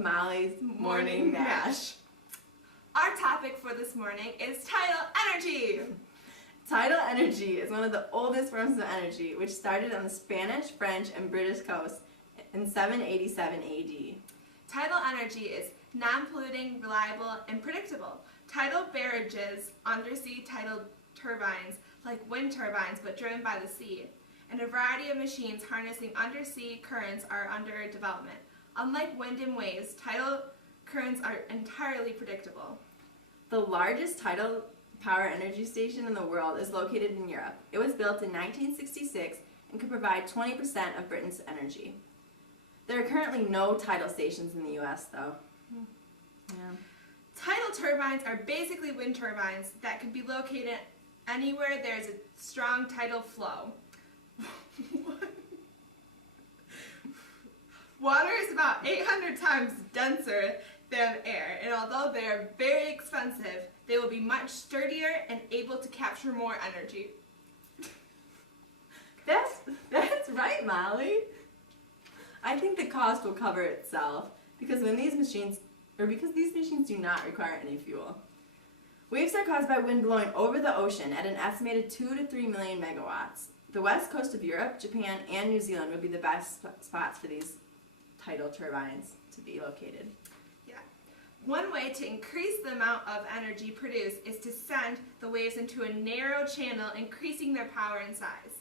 of Molly's Morning Mash. Our topic for this morning is tidal energy. Tidal energy is one of the oldest forms of energy, which started on the Spanish, French, and British coasts in 787 AD. Tidal energy is non-polluting, reliable, and predictable. Tidal barrages, undersea tidal turbines, like wind turbines but driven by the sea, and a variety of machines harnessing undersea currents are under development. Unlike wind and waves, tidal currents are entirely predictable. The largest tidal power energy station in the world is located in Europe. It was built in 1966 and could provide 20% of Britain's energy. There are currently no tidal stations in the U.S., though. Yeah. Tidal turbines are basically wind turbines that can be located anywhere there is a strong tidal flow. Water is about 800 times denser than air, and although they are very expensive, they will be much sturdier and able to capture more energy. That's right, Molly. I think the cost will cover itself because these machines do not require any fuel. Waves are caused by wind blowing over the ocean at an estimated 2 to 3 million megawatts. The west coast of Europe, Japan, and New Zealand would be the best spots for these tidal turbines to be located. Yeah. One way to increase the amount of energy produced is to send the waves into a narrow channel, increasing their power and size.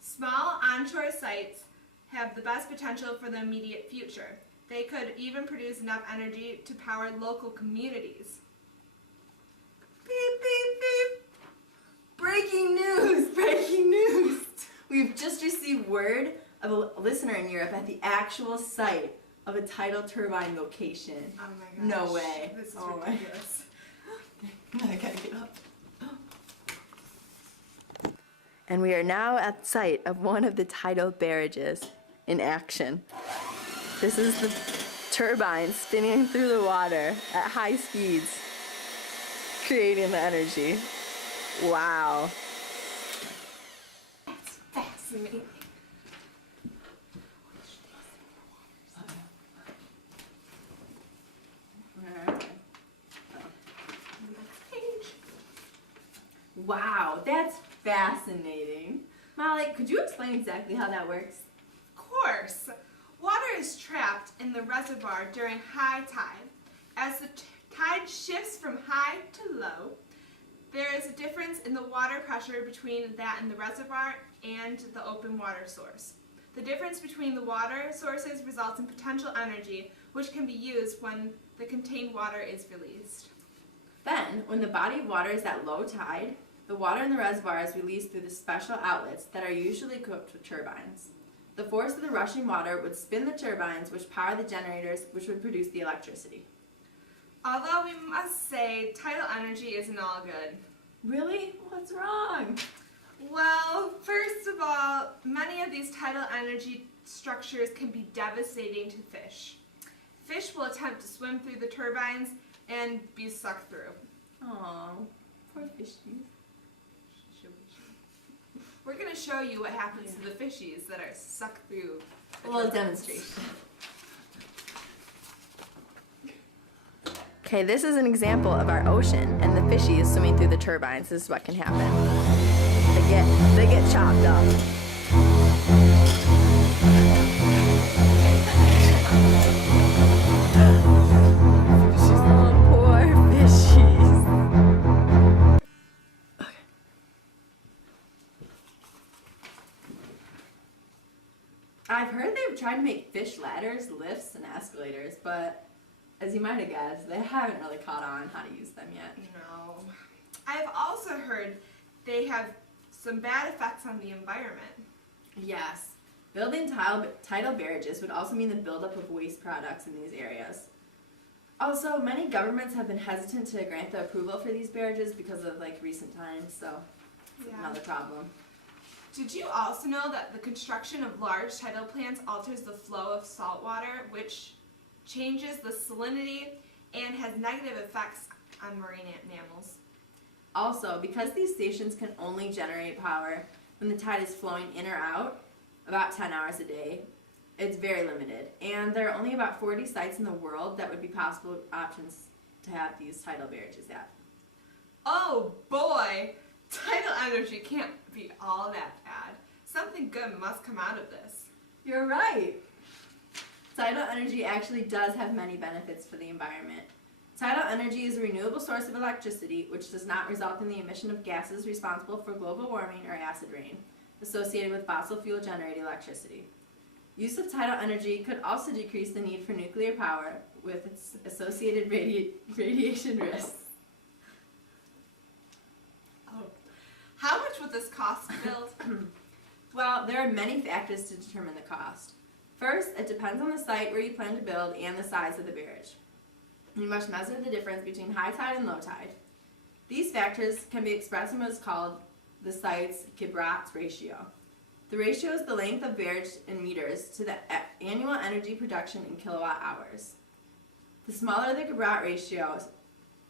Small onshore sites have the best potential for the immediate future. They could even produce enough energy to power local communities. Beep, beep, beep. Breaking news! Breaking news! We've just received word of a listener in Europe at the actual site of a tidal turbine location. Oh my gosh. No way. This is ridiculous. I gotta get up. And we are now at the site of one of the tidal barrages in action. This is the turbine spinning through the water at high speeds, creating the energy. Wow. That's fascinating. Wow, that's fascinating. Molly, could you explain exactly how that works? Of course. Water is trapped in the reservoir during high tide. As the tide shifts from high to low, there is a difference in the water pressure between that in the reservoir and the open water source. The difference between the water sources results in potential energy, which can be used when the contained water is released. Then, when the body of water is at low tide, the water in the reservoir is released through the special outlets that are usually equipped with turbines. The force of the rushing water would spin the turbines, which power the generators, which would produce the electricity. Although we must say tidal energy isn't all good. Really? What's wrong? Well, first of all, many of these tidal energy structures can be devastating to fish. Fish will attempt to swim through the turbines and be sucked through. Aw, poor fishies. We're going to show you what happens to the fishies that are sucked through. A little demonstration. Okay, this is an example of our ocean and the fishies swimming through the turbines. This is what can happen. They get chopped up. Oh, poor fishies. I've heard they've tried to make fish ladders, lifts, and escalators, but as you might have guessed, they haven't really caught on how to use them yet. No. I've also heard they have some bad effects on the environment. Yes. Building tidal barrages would also mean the buildup of waste products in these areas. Also, many governments have been hesitant to grant the approval for these barrages because of recent times, so it's another problem. Did you also know that the construction of large tidal plants alters the flow of salt water, which changes the salinity and has negative effects on marine mammals? Also, because these stations can only generate power when the tide is flowing in or out, about 10 hours a day, It's very limited, and there are only about 40 sites in the world that would be possible options to have these tidal barrages at. Oh boy, tidal energy can't be all that bad. Something good must come out of this. You're right. Tidal energy actually does have many benefits for the environment. Tidal energy is a renewable source of electricity which does not result in the emission of gases responsible for global warming or acid rain associated with fossil fuel generated electricity. Use of tidal energy could also decrease the need for nuclear power with its associated radiation risks. Oh, how much would this cost to build? Well, there are many factors to determine the cost. First, it depends on the site where you plan to build and the size of the barrage. You must measure the difference between high tide and low tide. These factors can be expressed in what is called the site's Gibrat ratio. The ratio is the length of barrage in meters to the annual energy production in kilowatt hours. The smaller the Gibrat ratio,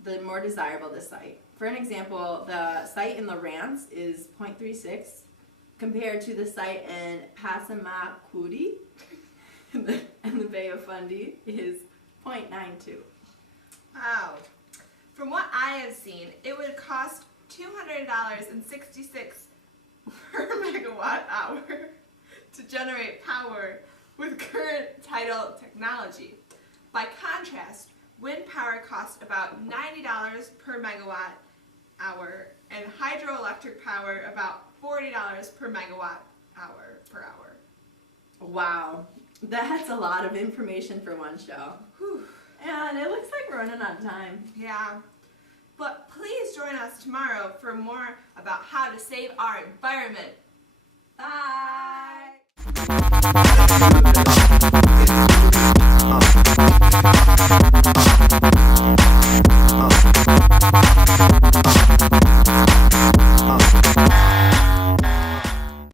the more desirable the site. For an example, the site in Lawrence is 0.36 compared to the site in Passamaquoddy in the Bay of Fundy is 0.92. Wow. From what I have seen, it would cost $200.66 per megawatt hour to generate power with current tidal technology. By contrast, wind power costs about $90 per megawatt hour and hydroelectric power about $40 per megawatt hour per hour. Wow, that's a lot of information for one show. Whew. And it looks like we're running out of time. Yeah. But please join us tomorrow for more about how to save our environment. Bye!